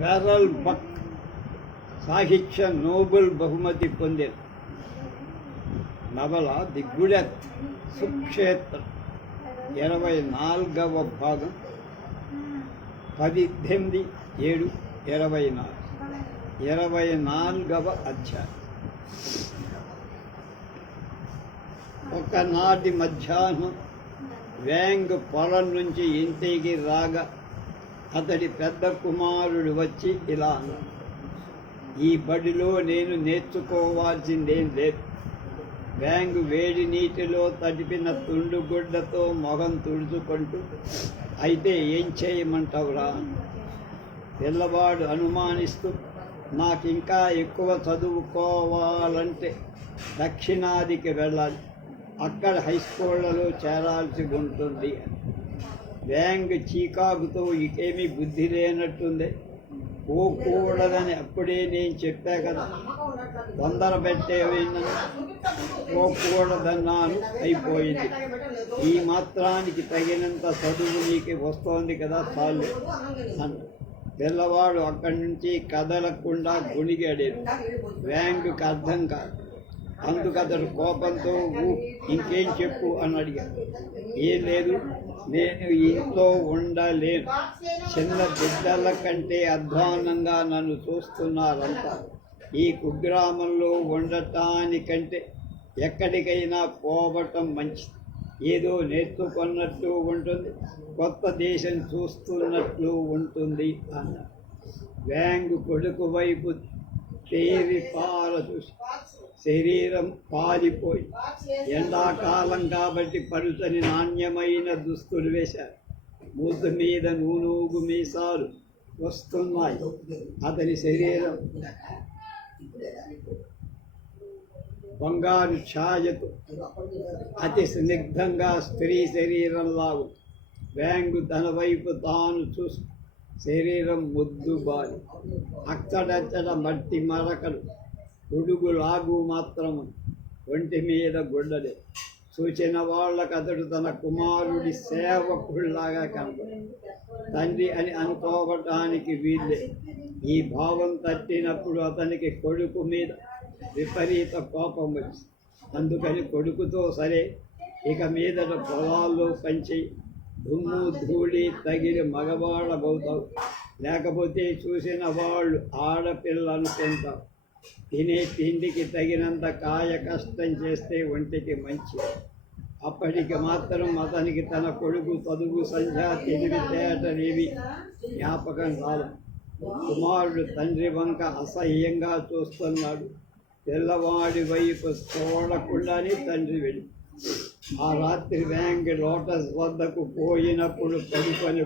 Parallel బక్ సాహిత్య Nobel బహుమతి పొందిన నవల ది గుడెత్ సుక్షేత్ర ఇరవై నాలుగవ భాగం పద్దెనిమిది ఏడు ఇరవై నాలుగు ఇరవై నాలుగవ అధ్యాయం. ఒకనాటి మధ్యాహ్నం వ్యాంగ్ పొలం నుంచి ఇంటికి రాగా అతడి పెద్ద కుమారుడు వచ్చి ఇలా అన్నాడు. ఈ బడిలో నేను నేర్చుకోవాల్సిందేం లేదు. బ్యాంగు వేడి నీటిలో తడిపిన తుండుగుడ్డతో మొహం తుడుచుకుంటూ అయితే ఏం చేయమంటావురా? పిల్లవాడు అనుమానిస్తూ నాకు ఇంకా ఎక్కువ చదువుకోవాలంటే దక్షిణాదికి వెళ్ళాలి. అక్కడ హై స్కూళ్ళలో చేరాల్సి ఉంటుంది. వ్యాంగ్ చీకాకుతో ఇకేమీ బుద్ధి లేనట్టుంది. పోకూడదని అప్పుడే నేను చెప్పా కదా. తొందర పెట్టేవైనా పోకూడదన్నాను అయిపోయింది. ఈ మాత్రానికి తగినంత చదువు నీకు వస్తోంది కదా చాలు అన్న పిల్లవాడు అక్కడి నుంచి కదలకుండా గుణిగాడేది వ్యాంగ్కి అర్థం కాదు. అందుకు అతడు కోపంతో ఇంకేం చెప్పు అని అడిగాడు. ఏం లేదు నేను ఇంట్లో ఉండలేను. చిన్న బిడ్డల కంటే అధ్వానంగా నన్ను చూస్తున్నారంట. ఈ కుగ్రామంలో ఉండటానికంటే ఎక్కడికైనా పోవటం మంచిది. ఏదో నేర్చుకున్నట్టు ఉంటుంది కొత్త దేశం చూస్తున్నట్లు ఉంటుంది అన్న వ్యాంగ్ కొడుకు వైపు తేరి పార చూసి శరీరం పాలిపోయి ఎండాకాలం కాబట్టి పరుచని నాణ్యమైన దుస్తులు వేశారు. మూత మీద నూనూగు మీసాలు వస్తున్నాయి. అతని శరీరం బంగారు ఛాయతో అతి స్నిగ్ధంగా స్త్రీ శరీరంలా ఉంది వ్యాంగు తన వైపు తాను చూసి శరీరం ముద్దు బాలి. అక్కడక్కడ మట్టి మరకలు గొడుగులాగు మాత్రము ఒంటి మీద గుడ్డలే చూచిన వాళ్ళకు అతడు తన కుమారుడి సేవకుడిలాగా కనపడు. తండ్రి అని అనుకోవటానికి వీళ్ళే ఈ భావం తట్టినప్పుడు అతనికి కొడుకు మీద విపరీత కోపం వచ్చి అందుకని కొడుకుతో సరే ఇక మీదట పొలాల్లో పంచి దుమ్ము ధూళి తగిలి మగవాళ్ళబవుతావు లేకపోతే చూసిన వాళ్ళు ఆడపిల్లను తింటారు తినే తిండికి తగినంత కాయ కష్టం చేస్తే ఒంటికి మంచి అప్పటికి మాత్రం అతనికి తన కొడుకు చదువు సంధ్య తెలివితేటలేవి జ్ఞాపకం రాదు కుమారుడు తండ్రి వంక అసహ్యంగా చూస్తున్నాడు. పిల్లవాడి వైపు చూడకుండానే తండ్రి వెళ్ళి ఆ రాత్రి వ్యాంగ్ లోటస్ వద్దకు పోయినప్పుడు పడుకొని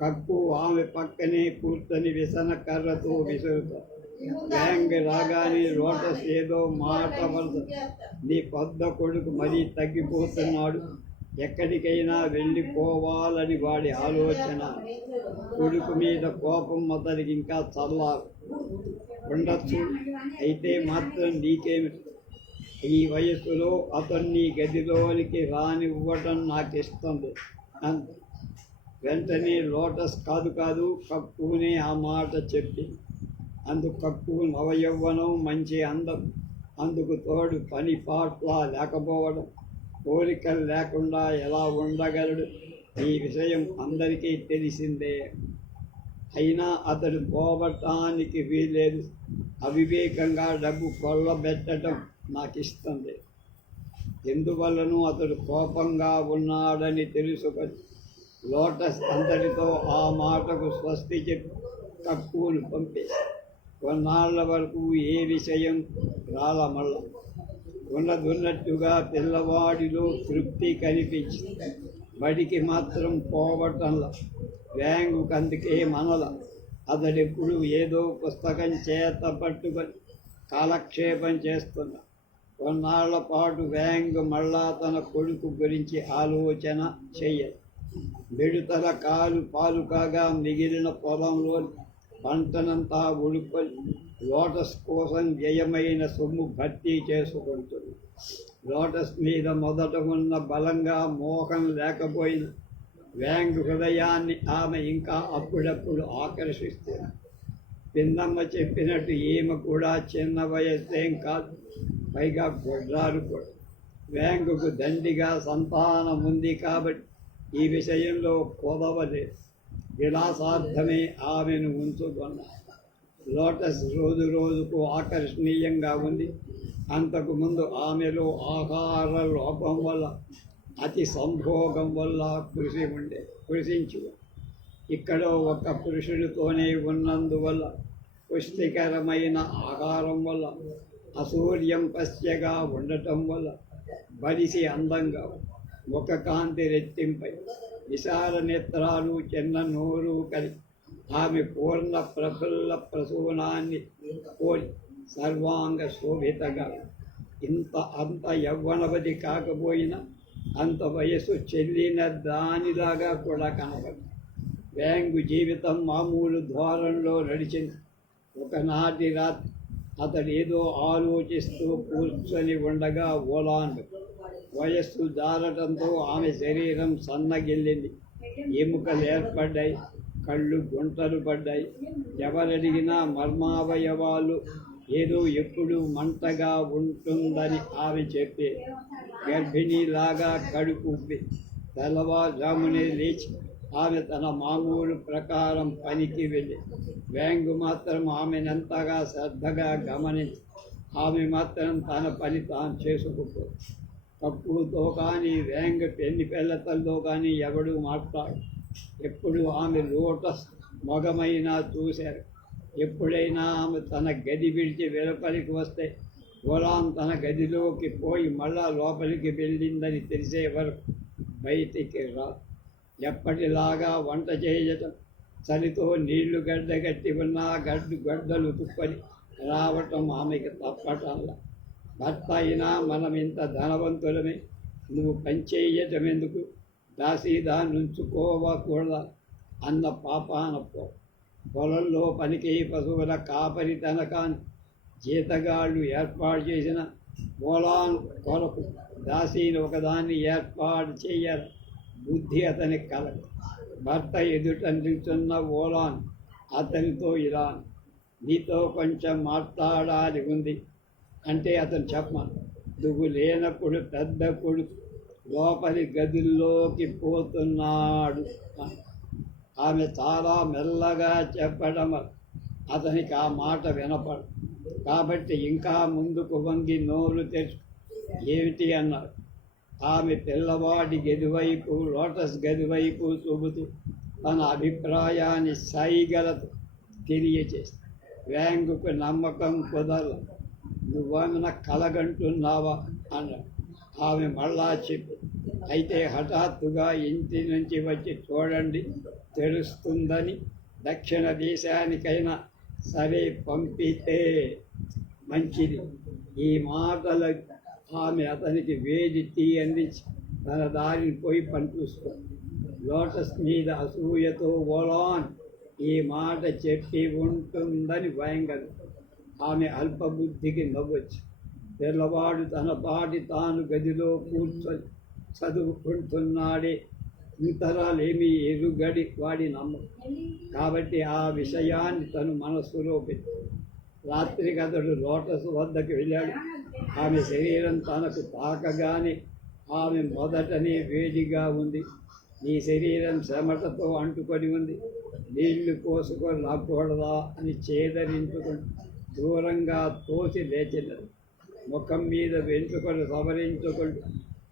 కక్కు ఆమె పక్కనే కూర్చొని విసన కర్రతో విసురుతాడు బ్యాంక్ రాగానే లోటస్ ఏదో మాట నీ పెద్ద కొడుకు మరీ తగ్గిపోతున్నాడు. ఎక్కడికైనా వెళ్ళిపోవాలని వాడి ఆలోచన. కొడుకు మీద కోపం అతనికి ఇంకా చల్లారు. ఉండొచ్చు. అయితే మాత్రం నీకేమి? ఈ వయసులో అతన్ని గదిలోనికి రానివ్వటం నాకు ఇష్టం వెంటనే లోటస్ కాదు కాదు కప్పునే ఆ మాట చెప్పి అందుకు తక్కువ నవయవ్వనం మంచి అందం. అందుకు తోడు పని పాట్ల లేకపోవడం. కోరికలు లేకుండా ఎలా ఉండగలడు? ఈ విషయం అందరికీ తెలిసిందే. అయినా అతడు పోవటానికి వీలేదు అవివేకంగా డబ్బు కొల్లబెట్టడం నాకు ఇష్టం లేదు ఎందువల్లనూ అతడు కోపంగా ఉన్నాడని తెలుసుకొని లోటస్ అందరితో ఆ మాటకు స్వస్తి చెప్పి తక్కువను పంపేసి కొన్నాళ్ళ వరకు ఏ విషయం రాలమల్ల. ఉన్నదున్నట్టుగా పిల్లవాడిలో తృప్తి కనిపించింది బడికి మాత్రం పోవటంలా. వ్యాంగు కందుకే మనల. అతడెప్పుడు ఏదో పుస్తకం చేత పట్టుకొని కాలక్షేపం చేస్తున్నా. కొన్నాళ్ళ పాటు వ్యాంగ్ మళ్ళా తన కొడుకు గురించి ఆలోచన చెయ్యదు. మిడతల కాలు పాలు కాగా మిగిలిన పొలంలో పంటనంతా ఉడుకొని లోటస్ కోసం వ్యయమైన సొమ్ము భర్తీ చేసుకుంటుంది. లోటస్ మీద మొదట ఉన్న బలంగా మోహం లేకపోయిన వ్యాంగ్ హృదయాన్ని ఆమె ఇంకా అప్పుడప్పుడు ఆకర్షిస్తుంది. పిన్నమ్మ చెప్పినట్టు ఈమె కూడా చిన్న వయస్సేం కాదు పైగా గొడ్రాలు కూడా. వ్యాంగుకు దండిగా సంతానం ఉంది కాబట్టి ఈ విషయంలో కొదవలేదు. విలాసార్థమే ఆమెను ఉంచుకున్న. లోటస్ రోజు రోజుకు ఆకర్షణీయంగా ఉంది. అంతకుముందు ఆమెలో ఆహార లోపం వల్ల అతి సంభోగం వల్ల కృషి ఉండే కృషించు ఇక్కడ ఒక పురుషుడితోనే ఉన్నందువల్ల పుష్టికరమైన ఆహారం వల్ల అసూర్యం పశ్చగా ఉండటం వల్ల బలిసి అందంగా ఒక కాంతి రెట్టింపై విశాల నేత్రాలు చిన్న నోరు కలిగి ఆమె పూర్ణ ప్రఫుల్ల ప్రసూనాన్ని కోరి సర్వాంగ శోభితగా. ఇంత అంత యవ్వనవతి కాకపోయినా అంత వయస్సు చెల్లిన దానిలాగా కూడా కనపడి బ్యాంకు జీవితం మామూలు ద్వారంలో నడిచింది. ఒకనాటి రాత్రి అతడేదో ఏదో ఆలోచిస్తూ కూర్చొని ఉండగా ఓలాండు. వయస్సు జారటంతో ఆమె శరీరం సన్నగిల్లింది. ఎముకలు ఏర్పడ్డాయి కళ్ళు గుంటలు పడ్డాయి. ఎవరడిగినా మర్మావయవాలు ఏదో ఎప్పుడు మంటగా ఉంటుందని ఆమె చెప్పే. గర్భిణీలాగా కడుపు తెల్లవారుజామునే లేచి ఆమె తన మామూలు ప్రకారం పనికి వెళ్ళి బ్యాంకు మాత్రం ఆమెనంతగా శ్రద్ధగా గమనించి ఆమె మాత్రం తన పని తాను చేసుకుంటుంది. తప్పుతో కానీ వేంగ పెన్ని పిల్లతల్లో కానీ ఎవడు మాట్లాడు. ఎప్పుడు ఆమె లోటస్ మగమైనా చూశారు. ఎప్పుడైనా ఆమె తన గది విడిచి వెలుపలికి వస్తే గులాం తన గదిలోకి పోయి మళ్ళా లోపలికి వెళ్ళిందని తెలిసే వరకు బయటికి రా. ఎప్పటిలాగా వంట చేయటం చలితో నీళ్ళు గడ్డగట్టి ఉన్న గడ్డు గడ్డలు తుప్పని రావటం ఆమెకి తప్పటంలా. భర్త అయినా మనం ఇంత ధనవంతులమే. నువ్వు పనిచేయటం ఎందుకు దాసీదా నుంచుకోవకూడదా అన్న పాపాన పొలంలో పనికి పశువుల కాపరి తనకాన్ని జీతగాళ్ళు ఏర్పాటు చేసిన మూలాన్ కొరకు దాసీని ఒకదాన్ని ఏర్పాటు చేయాలి బుద్ధి అతని కలగ భర్త ఎదుట నిల్చున్న ఓలాన్ అతనితో ఇలా నీతో కొంచెం మాట్లాడాలి ఉంది. అంటే అతను చెప్ప నువ్వు లేనప్పుడు పెద్ద కొడుకు లోపలి గదుల్లోకి పోతున్నాడు ఆమె చాలా మెల్లగా చెప్పడం అతనికి ఆ మాట వినపడు కాబట్టి ఇంకా ముందుకు వంగి నోరు తెచ్చు ఏమిటి? అన్నాడు. ఆమె పిల్లవాడి గదివైపు లోటస్ గదివైపు చూపుతూ తన అభిప్రాయాన్ని సైగలతో తెలియచేసి వ్యాంగుకు నమ్మకం కుదరదు నువ్వేమైనా కలగంటున్నావా అన్నాడు ఆమె మళ్ళా చెప్పి. అయితే హఠాత్తుగా ఇంటి నుంచి వచ్చి చూడండి తెలుస్తుందని దక్షిణ దేశానికైనా సరే పంపితే మంచిది. ఈ మాటల ఆమె అతనికి వేది టీ అందించి తన దారిని పోయి పని లోటస్ మీద అసూయతో ఓలాన్ ఈ మాట చెప్పి ఉంటుందని భయంకరం. ఆమె అల్పబుద్ధికి నవ్వచ్చు పిల్లవాడు తన పాటి తాను గదిలో కూర్చొని చదువుకుంటున్నాడే. ఇంతరాలేమీ ఎరుగడి వాడి నమ్మకం కాబట్టి ఆ విషయాన్ని తను మనస్సులో పెట్టి. రాత్రికి అతడు లోటస్ వద్దకు వెళ్ళాడు. ఆమె శరీరం తనకు తాకగానే ఆమె మొదటనే వేడిగా ఉంది. నీ శరీరం చెమటతో అంటుకొని ఉంది. నీళ్ళు పోసుకొని రాకూడదా అని చేదరించుకుంటు దూరంగా తోసి లేచినది ముఖం మీద వెంట్రుకలు సవరించుకుంటూ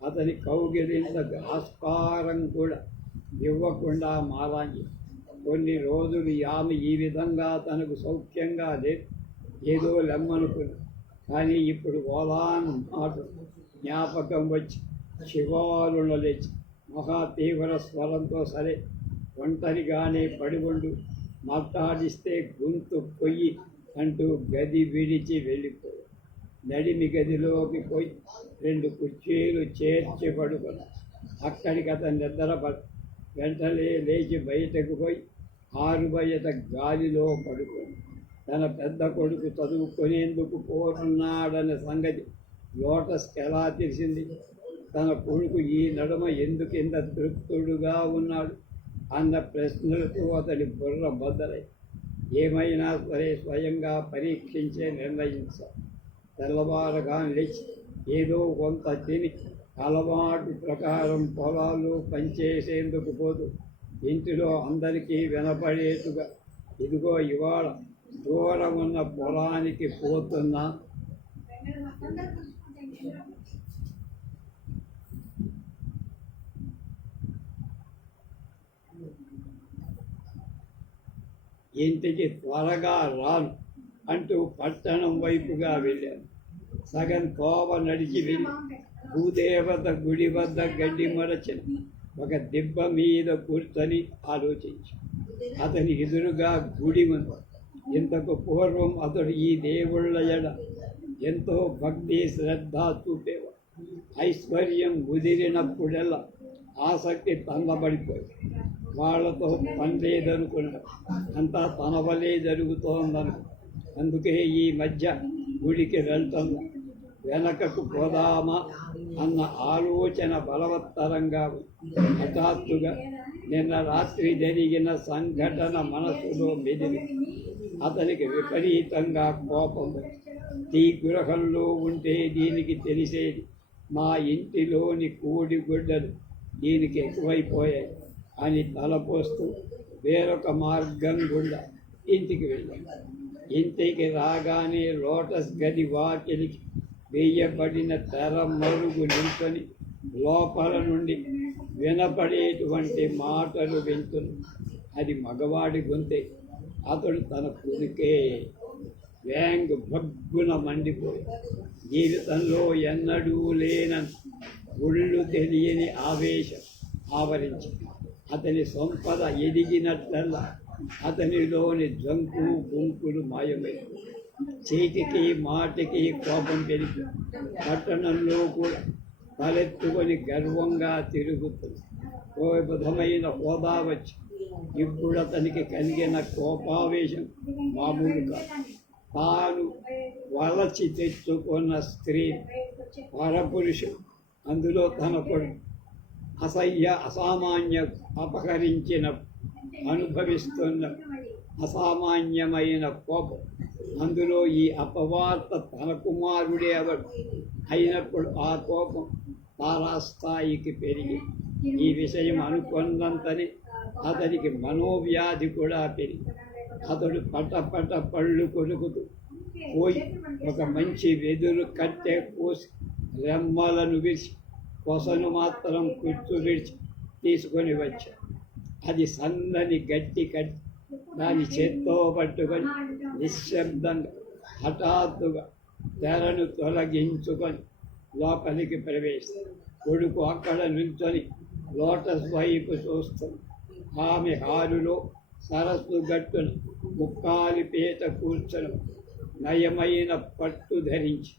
అతని కౌగిలింత ఆస్కారం కూడా ఇవ్వకుండా మారాంగి కొన్ని రోజులు ఆమె ఈ విధంగా తనకు సౌఖ్యంగా లేదు ఏదో లెమ్మనుకుంది కానీ ఇప్పుడు ఓలాన్ మాట జ్ఞాపకం వచ్చి శివాలున లేచి మహా తీవ్ర స్వరంతో సరే ఒంటరిగానే పడి ఉండు మాట్లాడిస్తే గొంతు పొయ్యి అంటూ గది విడిచి వెళ్ళిపోయాడు. నడిమి గదిలోకి పోయి రెండు కుర్చీలు చేర్చి పడుకున్నాడు. అక్కడికి అతను నిద్రపడు వెంటనే లేచి బయటకు పోయి ఆరు బయట గాలిలో పడుకొని తన పెద్ద కొడుకు చదువుకునేందుకు పోతున్నాడనే సంగతి లోటస్కి ఎలా తెలిసింది? తన కొడుకు ఈ నడుమ ఎందుకు ఇంత తృప్తుడుగా ఉన్నాడు? అన్న ప్రశ్నలతో అతడి బుర్ర బద్దలై ఏమైనా సరే స్వయంగా పరీక్షించే నిర్ణయించ. తెల్లవారుగా లేచి ఏదో కొంత తిని అలవాటు ప్రకారం పొలాలు పనిచేసేందుకు పోదు ఇంటిలో అందరికీ వినపడేట్టుగా ఇదిగో ఇవాళ దూరం ఉన్న పొలానికి పోతున్నా. ఇంటికి త్వరగా రాను అంటూ పట్టణం వైపుగా వెళ్ళాను. సగం కోవ నడిచి వెళ్ళి భూదేవత గుడి వద్ద గడ్డి మరచిన ఒక దిబ్బ మీద కూర్చొని ఆలోచించి. అతని ఎదురుగా గుడి ఉంది. ఇంతకు పూర్వం అతడు ఈ దేవుళ్ళ ఎడ ఎంతో భక్తి శ్రద్ధ చూపేవాడు. ఐశ్వర్యం ముదిరినప్పుడల్లా ఆసక్తి తందబడిపోయి వాళ్ళతో పని లేదనుకున్నాడు అంతా తన వలే జరుగుతోందను. అందుకే ఈ మధ్య గుడికి వెళ్తాను. వెనకకు పోదామా అన్న ఆలోచన బలవత్తరంగా హఠాత్తుగా నిన్న రాత్రి జరిగిన సంఘటన మనసులో మెదిలి అతనికి విపరీతంగా కోపం ఈ గృహంలో ఉంటే దీనికి తెలిసేది మా ఇంటిలోని కోడి గుడ్డలు దీనికి ఎక్కువైపోయాయి. అని తలపోస్తూ వేరొక మార్గం గుండా ఇంటికి వెళ్ళాడు ఇంటికి రాగానే లోటస్ గది వాకిలికి వేయబడిన తెర మరుగు నిల్చొని లోపల నుండి వినపడేటువంటి మాటలు వింటును అది మగవాడి గొంతే. అతడు తన కొడుకే. వ్యాంగ్ భగ్గున మండిపోయి జీవితంలో ఎన్నడూ లేనంత ఒళ్ళు తెలియని ఆవేశం ఆవరించింది. అతని సంపద ఎదిగినట్లల్లా అతనిలోని జంకు గుంపులు మాయమై చేతికి మాటికి కోపం పెరిగి పట్టణంలో కూడా తలెత్తుకొని గర్వంగా తిరుగుతుంది. ఓ విధమైన హోదా వచ్చి ఇప్పుడు అతనికి కలిగిన కోపావేశం మామూలు కాదు. తాను వలచి తెచ్చుకున్న స్త్రీ పరపురుషుడు. అందులో తన కొడుకు అసహ్య అసామాన్య అపహరించిన అనుభవిస్తున్న అసామాన్యమైన కోపం. అందులో ఈ అపవార్త తన కుమారుడే అవడు అయినప్పుడు ఆ కోపం తారాస్థాయికి పెరిగి ఈ విషయం అనుకున్నంతనే అతనికి మనోవ్యాధి కూడా పెరిగి అతడు పటపట పళ్ళు కొనుకుతూ పోయి ఒక మంచి వెదురు కట్టె కోసి రెమ్మలను విసి కొసను మాత్రం కుచ్చు విడిచి తీసుకొని వచ్చా. అది సన్నని గట్టి కట్టి దాని చేత్తో పట్టుకొని నిశ్శబ్దంగా హఠాత్తుగా తెరను తొలగించుకొని లోపలికి ప్రవేశింది కొడుకు అక్కడ నుంచొని లోటస్ వైపు చూస్తుంది ఆమె హారులో సరస్సు గట్టును ముక్కాలి పేట కూర్చొని నయమైన పట్టు ధరించి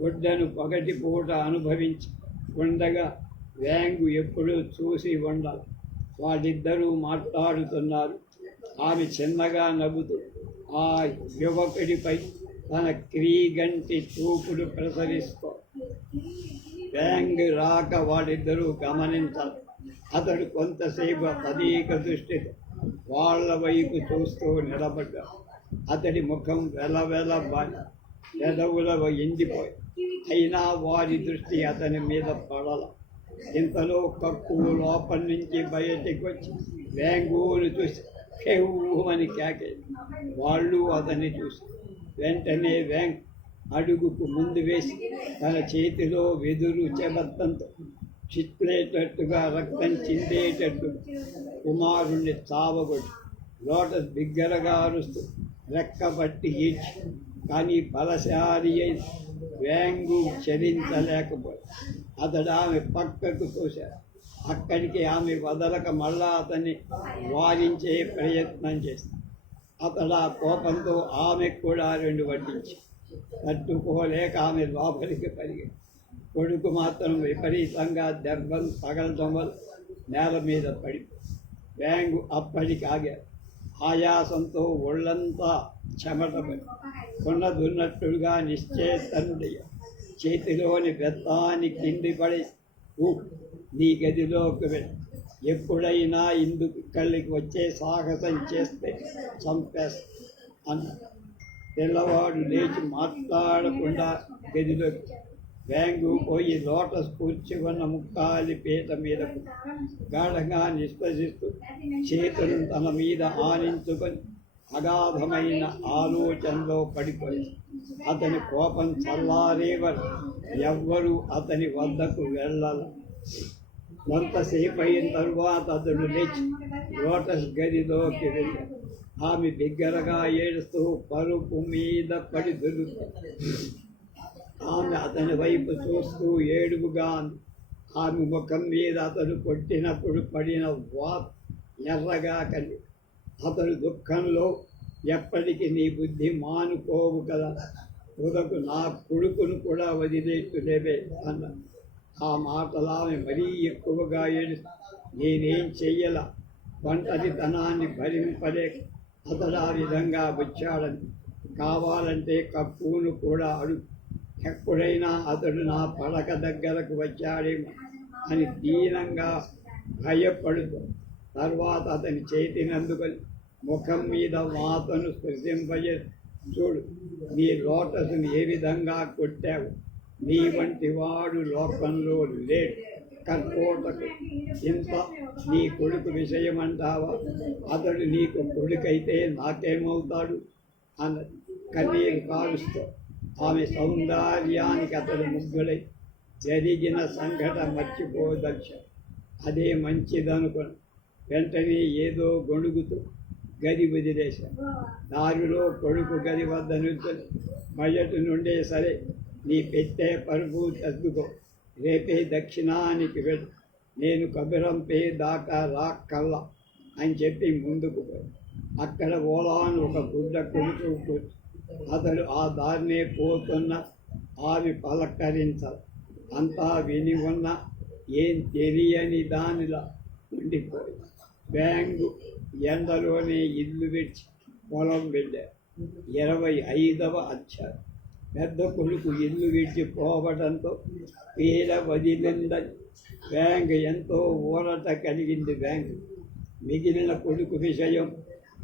గుడ్డను పగటి పూట అనుభవించి ఉండగా వ్యాంగు ఎప్పుడూ చూసి ఉండాలి వాళ్ళిద్దరూ మాట్లాడుతున్నారు. ఆమె చిన్నగా నవ్వుతూ ఆ యువకుడిపై తన క్రీగంటి చూపుడు ప్రసరిస్తూ. వ్యాంగ్ రాక వాళ్ళిద్దరూ గమనించాలి అతడు కొంతసేపు తదీక దృష్టితో వాళ్ళ వైపు చూస్తూ నిలబడ్డాడు. అతడి ముఖం వెలవెల పెదవుల ఎండిపోయి అయినా వారి దృష్టి అతని మీద పడల. ఇంతలో కక్కు లోపల నుంచి బయటికి వచ్చి వేంగూరు చూసి అని కేకే. వాళ్ళు అతన్ని చూసి వెంటనే వేంగ్ అడుగుకు ముందు వేసి తన చేతిలో వెదురు చెబద్దంతో చిట్లేటట్టుగా రక్తం చిందేటట్టు కుమారుణ్ణి చావగొట్టి లోటస్ బిగ్గరగా అరుస్తూ రెక్కబట్టి ఈడ్చి. కానీ బలశారి అయింది వేంగు చరించలేకపోయి అతడు ఆమె పక్కకు తోశాడు. అక్కడికి ఆమె వదలక మళ్ళా అతన్ని వారించే ప్రయత్నం చేస్తాడు అతడు ఆ కోపంతో ఆమె కూడా రెండు వడ్డించి తట్టుకోలేక ఆమె లోపలికి పరిగి కొడుకు మాత్రం విపరీతంగా దెబ్బలు పగల దొంగలు నేల మీద పడి బ్యాంగు అప్పటికి ఆగారు ఆయాసంతో ఒళ్ళంతా చెమటపడి కొన్నదున్నట్టుగా నిశ్చేతనుడి చేతిలోని బెత్తాన్ని కింది పడి ఊ నీ గదిలోకి వెళ్ళి. ఎప్పుడైనా ఇందుకు ఇక్కడికి వచ్చే సాహసం చేస్తే చంపేస్తా అన్న పిల్లవాడు లేచి మాట్లాడకుండా గదిలోకి వేంగు పోయి లోటస్ కూర్చి ఉన్న ముక్కాలి పీట మీద గాఢంగా నిష్పసిస్తూ చేతులు తన మీద ఆనించుకొని అగాధమైన ఆలోచనలో పడిపోయి అతని కోపం చల్లారేవారు. ఎవ్వరూ అతని వద్దకు వెళ్ళాల. కొంతసేపు అయిన తరువాత అతడు లేచి లోటస్ గదిలోకి వెళ్ళి ఆమె బిగ్గరగా ఏడుస్తూ పరుపు మీద పడి దొరుకుతుంది ఆమె అతని వైపు చూస్తూ ఏడుపుగా ఆమె ముఖం మీద అతను కొట్టినప్పుడు పడిన వా ఎర్రగా కలి అతను దుఃఖంలో ఎప్పటికీ నీ బుద్ధి మానుకోవు కదా ఉదకు నా కొడుకును కూడా వదిలేట్టులేవే అన్న. ఆ మాటలు ఆమె మరీ ఎక్కువగా ఏడు నేనేం చెయ్యల? ఒంటరితనాన్ని భరింపలేక అతడు ఆ విధంగా వచ్చాడని. కావాలంటే కప్పును కూడా అడుగు. ఎప్పుడైనా అతడు నా పడక దగ్గరకు వచ్చాడేమో అని దీనంగా భయపడుతూ తర్వాత అతని చేతినందుకొని ముఖం మీద మాతను స్పృశింపజే చూడు నీ లోటస్ను ఏ విధంగా కొట్టావు? నీ వంటి వాడు లోకంలో లేడు. కర్కోటకు ఇంత నీ కొడుకు విషయం అంటావా అతడు నీకు కొడుకైతే నాకేమవుతాడు? అన్నది కన్నీరు కారుస్తూ ఆమె సౌందర్యానికి అతడు ముగ్గులై జరిగిన సంఘటన మర్చిపోదక్ష. అదే మంచిదనుకుని. వెంటనే ఏదో గొణుగుతూ గది వదిలేశాను. దారిలో కొడుకు గది వద్ద నుంచుని మొదటి నుండే సరే నీ పెట్టే పరుపు తద్దుకో. రేపే దక్షిణానికి వెళ్ళు. నేను కబిరంపే దాకా రాక్కల్లా అని చెప్పి ముందుకు పోయి. అక్కడ ఓలాను ఒక గుడ్డ కొడుకు కూర్చు అతడు ఆ దారినే పోతున్న ఆవి పలకరించాలి అంతా విని ఉన్న ఏం తెలియని దానిలా ఉండిపోయి బ్యాంగు ఎండలోనే ఇల్లు విడిచి పొలం వెళ్ళారు. ఇరవై ఐదవ అధ్యాయం. పెద్ద కొడుకు ఇల్లు విడిచి పోవడంతో పీడ వదిలిందని బ్యాంక్ ఎంతో ఊరట కలిగింది బ్యాంక్. మిగిలిన కొడుకు విషయం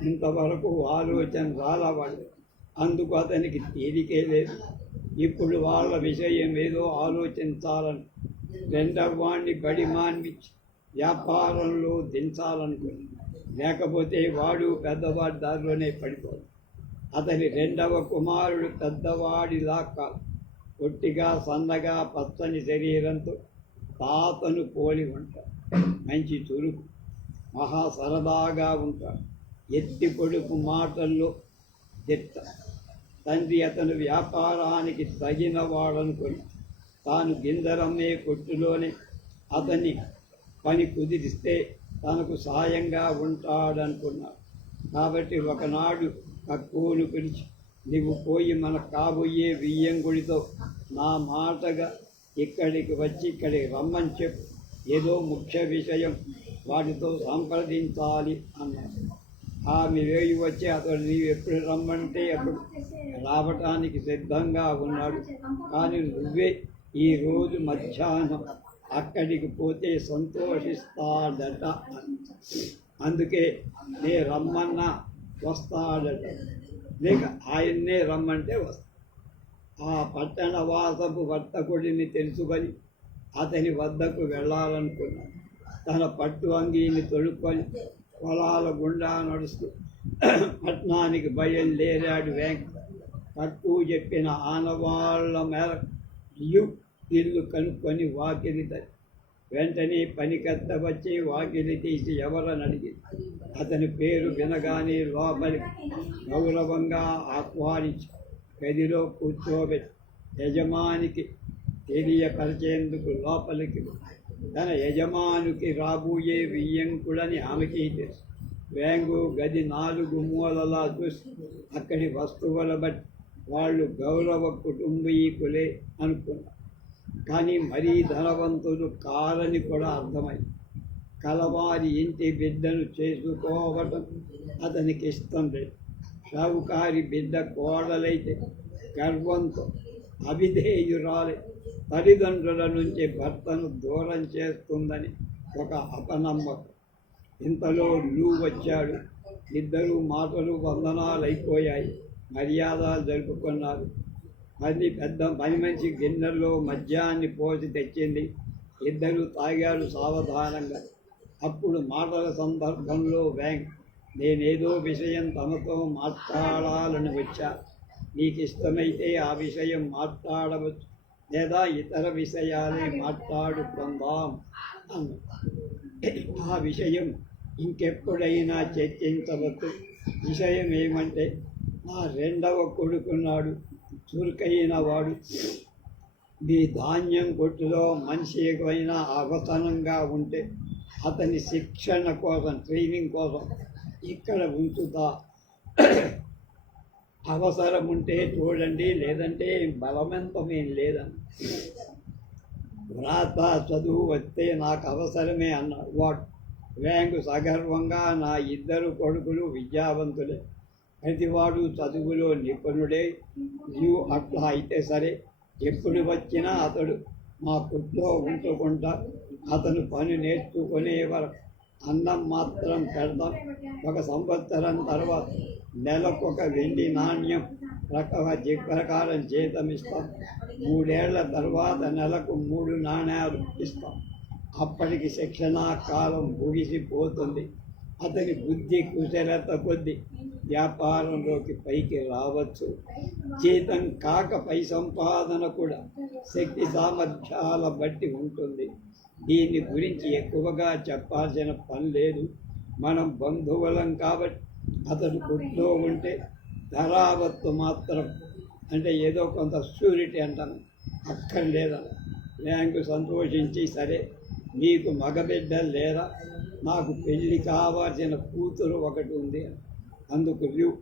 ఇంతవరకు ఆలోచన రాలవాడు అందుకు అతనికి తీరికే లేదు. ఇప్పుడు వాళ్ళ విషయం ఏదో ఆలోచించాలని రెండవ వాడిని బడి మాన్మించి వ్యాపారంలో దించాలనుకుని. లేకపోతే వాడు పెద్దవాడి దారిలోనే పడిపోదు అతని రెండవ కుమారుడు పెద్దవాడిలా కాదు. పొట్టిగా సన్నగా పచ్చని శరీరంతో తాతను పోలి ఉంటాడు. మంచి చురుకు మహా సరదాగా ఉంటాడు. ఎత్తి కొడుకు మాటల్లో దిట్ట తండ్రి అతను వ్యాపారానికి తగిన వాడనుకొని తాను గింజరమ్మే కొట్టులోనే అతన్ని పని కుదిరిస్తే తనకు సాయంగా ఉంటాడనుకున్నాడు. కాబట్టి ఒకనాడు కక్కువను పిలిచి నీవు పోయి మన కాబోయే వియ్యంగుడితో నా మాటగా ఇక్కడికి వచ్చి ఇక్కడికి రమ్మని చెప్పు. ఏదో ముఖ్య విషయం వాటితో సంప్రదించాలి అన్నాడు. ఆమె వేయి వచ్చి అతడు నీవు ఎప్పుడు రమ్మంటే అప్పుడు రావటానికి సిద్ధంగా ఉన్నాడు. కానీ నువ్వే ఈరోజు మధ్యాహ్నం అక్కడికి పోతే సంతోషిస్తాడట. అందుకే నే రమ్మన్నా వస్తాడట. లేక ఆయన్నే రమ్మంటే వస్తా. ఆ పట్టణ వాసపు వర్తకుడిని తెలుసుకొని అతని వద్దకు వెళ్ళాలనుకున్నాడు తన పట్టు అంగీని తొడుక్కొని పొలాల గుండా నడుస్తూ పట్నానికి బయలుదేరాడు వెంక. తక్కువ చెప్పిన ఆనవాళ్ళ మేర ఇల్లు ఇల్లు కనుక్కొని వాకిలి వెంటనే పనికత్త వచ్చి వాకిలి తీసి ఎవరని అడిగింది అతని పేరు వినగానే లోపలి గౌరవంగా ఆహ్వానించి గదిలో కూర్చోబెట్టి యజమానికి తెలియపరిచేందుకు లోపలికి తన యజమానికి రాబోయే వియ్యంకుడని ఆమెకి తెలుసు వేంగు గది నాలుగు మూలలా చూసి అక్కడి వస్తువుల బట్టి వాళ్ళు గౌరవ కుటుంబీకులే అనుకున్నారు. కానీ మరీ ధనవంతులు కారని కూడా అర్థమైంది. కలవారి ఇంటి బిడ్డను చేసుకోవటం అతనికి ఇష్టం లేదు. షావుకారి బిడ్డ కోడలైతే గర్వంతో అవిధేయురాలి తల్లిదండ్రుల నుంచి భర్తను దూరం చేస్తుందని ఒక అపనమ్మకం. ఇంతలో లూ వచ్చాడు. ఇద్దరు మాటలు వందనాలు అయిపోయాయి మర్యాదలు జరుపుకున్నారు. మళ్ళీ పెద్ద పని మంచి గిన్నెల్లో మద్యాన్ని పోసి తెచ్చింది. ఇద్దరు తాగారు సావధానంగా. అప్పుడు మాటల సందర్భంలో బ్యాంక్ నేనేదో విషయం తమతో మాట్లాడాలని వచ్చా. నీకు ఇష్టమైతే ఆ విషయం మాట్లాడవచ్చు. లేదా ఇతర విషయాలే మాట్లాడుకుందాం అన్న ఆ విషయం ఇంకెప్పుడైనా చర్చించవచ్చు. విషయం ఏమంటే నా రెండవ కొడుకున్నాడు చురుకైన వాడు మీ ధాన్యం కొట్టులో మనిషి ఏమైనా అవసరంగా ఉంటే అతని శిక్షణ కోసం ట్రైనింగ్ కోసం ఇక్కడ ఉంచుతా. అవసరం ఉంటే చూడండి లేదంటే బలవంతమేం లేదని వ్రాత చదువు వస్తే నాకు అవసరమే అన్నాడు. వాడు వేంగు సగర్వంగా నా ఇద్దరు కొడుకులు విద్యావంతులే. ప్రతివాడు చదువులో నిపుణుడే. నీవు అట్లా అయితే సరే ఎప్పుడు వచ్చినా అతడు మా కుట్లో ఉంచుకుంటా అతను పని నేర్చుకునే వరకు అన్నం మాత్రం పెడదాం. ఒక సంవత్సరం తర్వాత నెలకు ఒక వెండి నాణ్యం ప్రక ప్రకారం జీతం ఇస్తాం. మూడేళ్ళ తర్వాత నెలకు మూడు నాణ్యాలు ఇస్తాం. అప్పటికి శిక్షణా కాలం ముగిసిపోతుంది. అతని బుద్ధి కుశలత కొద్ది వ్యాపారంలోకి పైకి రావచ్చు. జీతం కాక పై సంపాదన కూడా శక్తి సామర్థ్యాల బట్టి ఉంటుంది. దీని గురించి ఎక్కువగా చెప్పాల్సిన పని లేదు. మనం బంధువులం కాబట్టి అతడు గుడ్లో ఉంటే ధరావత్తు మాత్రం అంటే ఏదో కొంత షూరిటీ అంటాను అక్కర్లేదని బ్యాంకు సంతోషించి సరే నీకు మగబిడ్డలు లేరా? నాకు పెళ్ళి కావాల్సిన కూతురు ఒకటి ఉంది. అందుకు లివ్.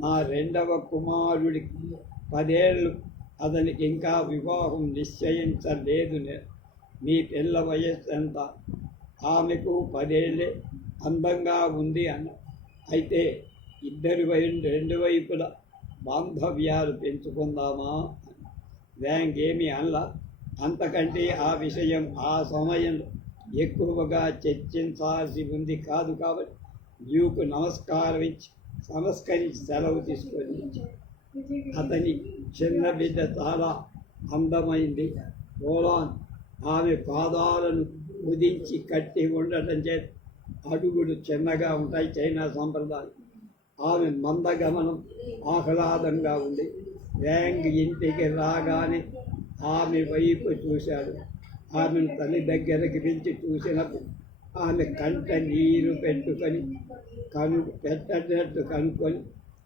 నా రెండవ కుమారుడికి పదేళ్ళు. అతనికి ఇంకా వివాహం నిశ్చయించలేదు నేను మీ పిల్ల వయస్సు ఎంత? ఆమెకు పదేళ్ళే అందంగా ఉంది అన్న. అయితే ఇద్దరి వై రెండు వైపుల బాంధవ్యాలు పెంచుకుందామా? బ్యాంక్ ఏమీ అనలా. అంతకంటే ఆ విషయం ఆ సమయంలో ఎక్కువగా చర్చించాల్సి ఉంది కాదు కాబట్టి డ్యూకు నమస్కారం ఇచ్చి నమస్కరించి సెలవు తీసుకొని అతని చిన్న బిడ్డ చాలా అందమైంది. రోలాన్ ఆమె పాదాలను ఉదించి కట్టి ఉండటం చేత అడుగులు చిన్నగా ఉంటాయి చైనా సంప్రదాయం. ఆమె మందగమనం ఆహ్లాదంగా ఉంది. వ్యాంగ్ ఇంటికి రాగానే ఆమె వైపు చూశాడు. ఆమెను తల్లి దగ్గరికి పిలిచి చూసినప్పుడు ఆమె కంట నీరు పెట్టుకొని కను పెట్టినట్టు కనుక్కొని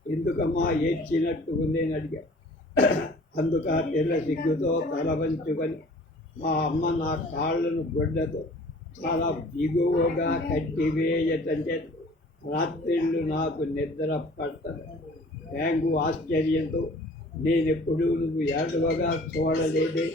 ఎందుకమ్మా ఏడ్చినట్టు ఉంది? అని అడిగా అందుక తెల్ల సిగ్గుతో తల వంచుకొని మా అమ్మ నా కాళ్ళను గుడ్డతో చాలా దిగువగా కట్టివేయటంటే రాత్రిళ్ళు నాకు నిద్ర పట్టదు. బ్యాంకు ఆశ్చర్యంతో నేనెప్పుడు నువ్వు ఏడవగా చూడలేదే.